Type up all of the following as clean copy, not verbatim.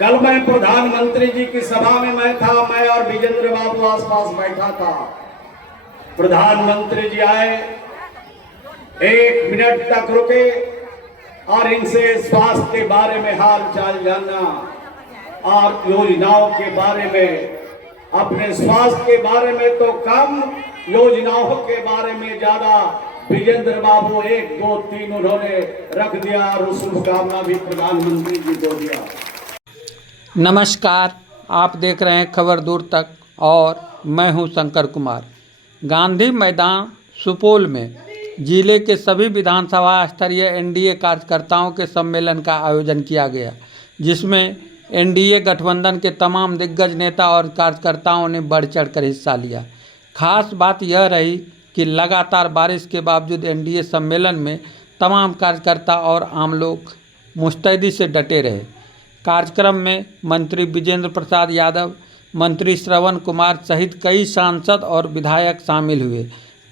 कल मैं प्रधानमंत्री जी की सभा में मैं और विजेंद्र बाबू आसपास बैठा था। प्रधानमंत्री जी आए, 1 मिनट तक रुके और इनसे स्वास्थ्य के बारे में हाल चाल जानना और योजनाओं के बारे में, अपने स्वास्थ्य के बारे में तो कम, योजनाओं के बारे में ज्यादा विजेंद्र बाबू 1, 2, 3 उन्होंने रख दिया और शुभकामना भी प्रधानमंत्री जी को दिया। नमस्कार, आप देख रहे हैं खबर दूर तक और मैं हूं शंकर कुमार। गांधी मैदान सुपौल में जिले के सभी विधानसभा स्तरीय एनडीए कार्यकर्ताओं के सम्मेलन का आयोजन किया गया, जिसमें एनडीए गठबंधन के तमाम दिग्गज नेता और कार्यकर्ताओं ने बढ़ चढ़कर हिस्सा लिया। खास बात यह रही कि लगातार बारिश के बावजूद एनडीए सम्मेलन में तमाम कार्यकर्ता और आम लोग मुस्तैदी से डटे रहे। कार्यक्रम में मंत्री विजेंद्र प्रसाद यादव, मंत्री श्रवण कुमार सहित कई सांसद और विधायक शामिल हुए।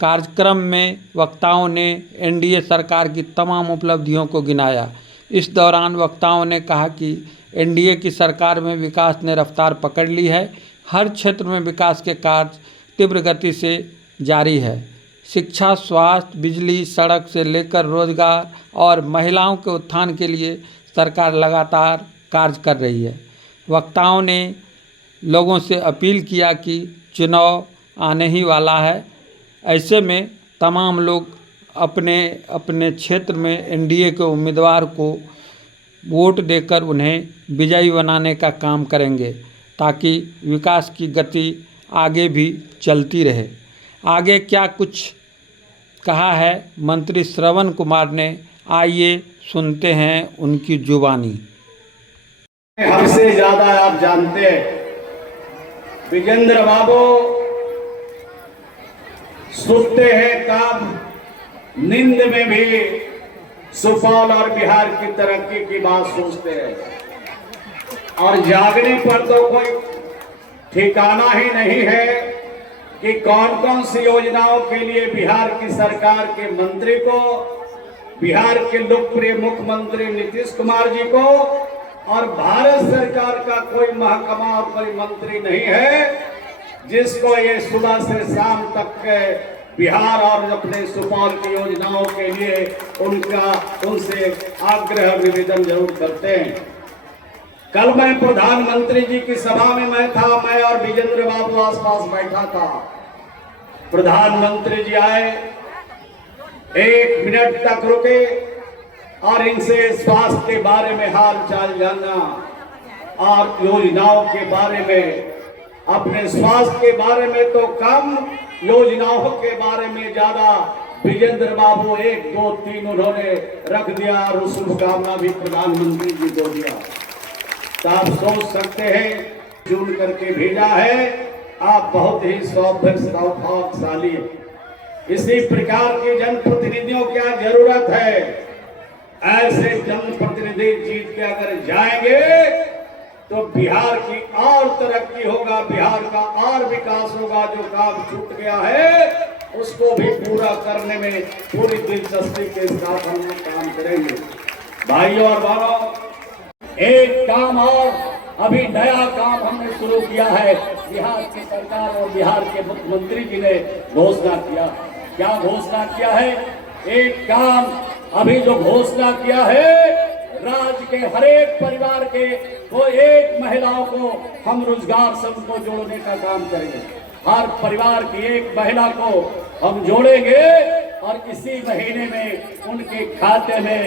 कार्यक्रम में वक्ताओं ने एनडीए सरकार की तमाम उपलब्धियों को गिनाया। इस दौरान वक्ताओं ने कहा कि एनडीए की सरकार में विकास ने रफ्तार पकड़ ली है। हर क्षेत्र में विकास के कार्य तीव्र गति से जारी है। शिक्षा, स्वास्थ्य, बिजली, सड़क से लेकर रोजगार और महिलाओं के उत्थान के लिए सरकार लगातार कार्य कर रही है। वक्ताओं ने लोगों से अपील किया कि चुनाव आने ही वाला है, ऐसे में तमाम लोग अपने अपने क्षेत्र में एनडीए के उम्मीदवार को वोट देकर उन्हें विजयी बनाने का काम करेंगे, ताकि विकास की गति आगे भी चलती रहे। आगे क्या कुछ कहा है मंत्री श्रवण कुमार ने, आइए सुनते हैं उनकी जुबानी। हमसे ज्यादा आप जानते हैं, विजेंद्र बाबू सोते हैं कब, नींद में भी सुपौल और बिहार की तरक्की की बात सोचते हैं, और जागने पर तो कोई ठिकाना ही नहीं है कि कौन कौन सी योजनाओं के लिए बिहार की सरकार के मंत्री को, बिहार के लोकप्रिय मुख्यमंत्री नीतीश कुमार जी को और भारत सरकार का कोई महकमा और कोई मंत्री नहीं है जिसको ये सुबह से शाम तक के बिहार और अपने सुपौल की योजनाओं के लिए उनसे आग्रह निवेदन जरूर करते हैं। कल मैं प्रधानमंत्री जी की सभा में मैं और विजेंद्र बाबू आसपास बैठा था। प्रधानमंत्री जी आए, 1 मिनट तक रुके और इनसे स्वास्थ्य के बारे में हाल चाल जानना और योजनाओं के बारे में, अपने स्वास्थ्य के बारे में तो कम, योजनाओं के बारे में ज्यादा विजेंद्र बाबू 1, 2, 3 उन्होंने रख दिया और शुभकामना भी प्रधानमंत्री जी को दिया। तो आप सोच सकते हैं, चुन करके भेजा है, आप बहुत ही सौभाग्यशाली। इसी प्रकार के जनप्रतिनिधियों की क्या जरूरत है। ऐसे जनप्रतिनिधि जीत के अगर जाएंगे तो बिहार की और तरक्की होगा, बिहार का और विकास होगा। जो काम छूट गया है उसको भी पूरा करने में पूरी दिलचस्पी के साथ हम काम करेंगे। भाइयों और बहनों, एक काम और अभी नया काम हमने शुरू किया है। बिहार की सरकार और बिहार के मुख्यमंत्री जी ने घोषणा किया। क्या घोषणा किया है? एक काम अभी जो घोषणा किया है, राज्य के हर एक परिवार के वो 1 महिलाओं को हम रोजगार संघ को जोड़ने का काम करेंगे। हर परिवार की 1 महिला को हम जोड़ेंगे और इसी महीने में उनके खाते में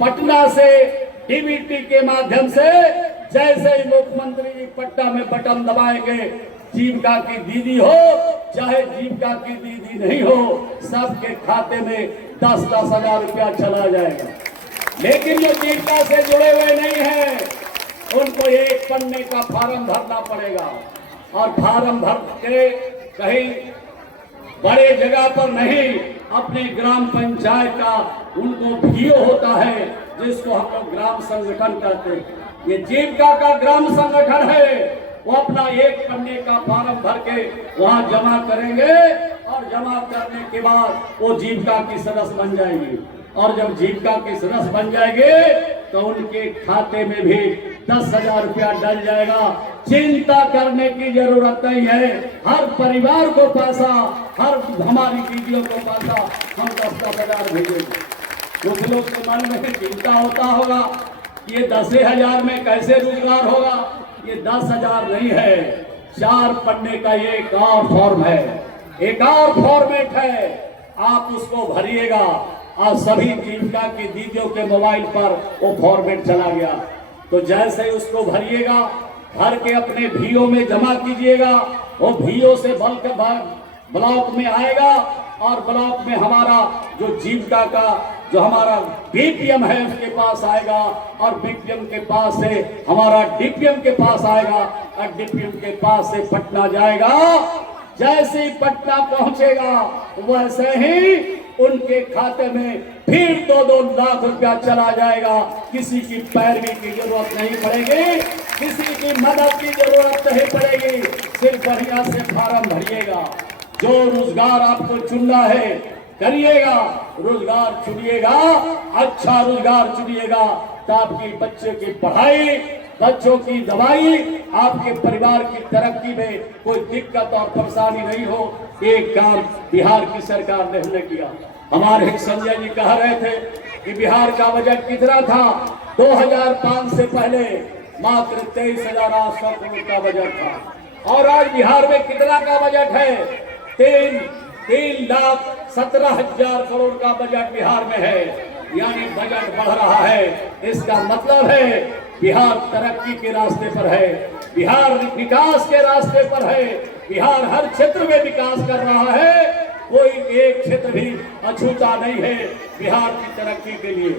पटना से डीबीटी के माध्यम से, जैसे ही मुख्यमंत्री जी पटना में बटन दबाएंगे, जीविका की दीदी हो चाहे जीविका की दीदी नहीं हो, सबके खाते में 10-10 हजार रुपया चला जाएगा। लेकिन जो जीविका से जुड़े हुए नहीं हैं, उनको 1 पन्ने का फार्म भरना पड़ेगा, और फार्म भर के कहीं बड़े जगह पर नहीं, अपने ग्राम पंचायत का उनको भीओ होता है, जिसको हम लोग ग्राम संगठन कहते हैं। ये जीविका का ग्राम संगठन है, वो अपना 1 पन्ने का फार्म भर के वहां जमा करेंगे, और जमा करने के बाद वो जीविका की सदस्य बन जाएंगे। और जब जीविका के सदस्य बन जाएंगे तो उनके खाते में भी 10,000 रुपया डल जाएगा। चिंता करने की जरूरत नहीं है। हर परिवार को पैसा, हर हमारी दीदियों को पैसा हम 10,000 भेजेंगे। कुछ लोग के मन में चिंता होता होगा ये 10,000 में कैसे रोजगार होगा। ये 10,000 नहीं है, 4 पन्ने का ये एक और फॉर्म है, एक और फॉर्मेट है। आप उसको भरिएगा और सभी जीविका की दीदियों के मोबाइल पर वो फॉर्मेट चला गया। तो जैसे ही उसको भरिएगा, भर के अपने भीओ में जमा कीजिएगा। वो भीओ से बल्क ब्लॉक में आएगा और ब्लॉक में हमारा जो जीविका का जो हमारा बीपीएम है उसके पास आएगा और बीपीएम के पास से हमारा डीपीएम के पास आएगा और डीपीएम के पास से पटना जाएगा। जैसे ही पटना पहुंचेगा वैसे ही उनके खाते में फिर 2-2 लाख रुपया चला जाएगा। किसी की पैरवी की जरूरत नहीं पड़ेगी, किसी की मदद की जरूरत नहीं पड़ेगी। सिर्फ बढ़िया से फार्म भरिएगा। जो रोजगार आपको चुनना है करिएगा, रोजगार चुनिएगा, अच्छा रोजगार चुनिएगा तो आपकी बच्चे की पढ़ाई, बच्चों की दवाई, आपके परिवार की तरक्की में कोई दिक्कत और परेशानी नहीं हो। एक काम बिहार की सरकार ने हमने किया। हमारे संजय जी कह रहे थे कि बिहार का बजट कितना था। 2005 से पहले मात्र 23,800 करोड़ का बजट था और आज बिहार में कितना का बजट है? 3,17,000 करोड़ का बजट बिहार में है। यानी बजट बढ़ रहा है। इसका मतलब है बिहार तरक्की के रास्ते पर है, बिहार विकास के रास्ते पर है, बिहार हर क्षेत्र में विकास कर रहा है। कोई एक क्षेत्र भी अछूता नहीं है बिहार की तरक्की के लिए।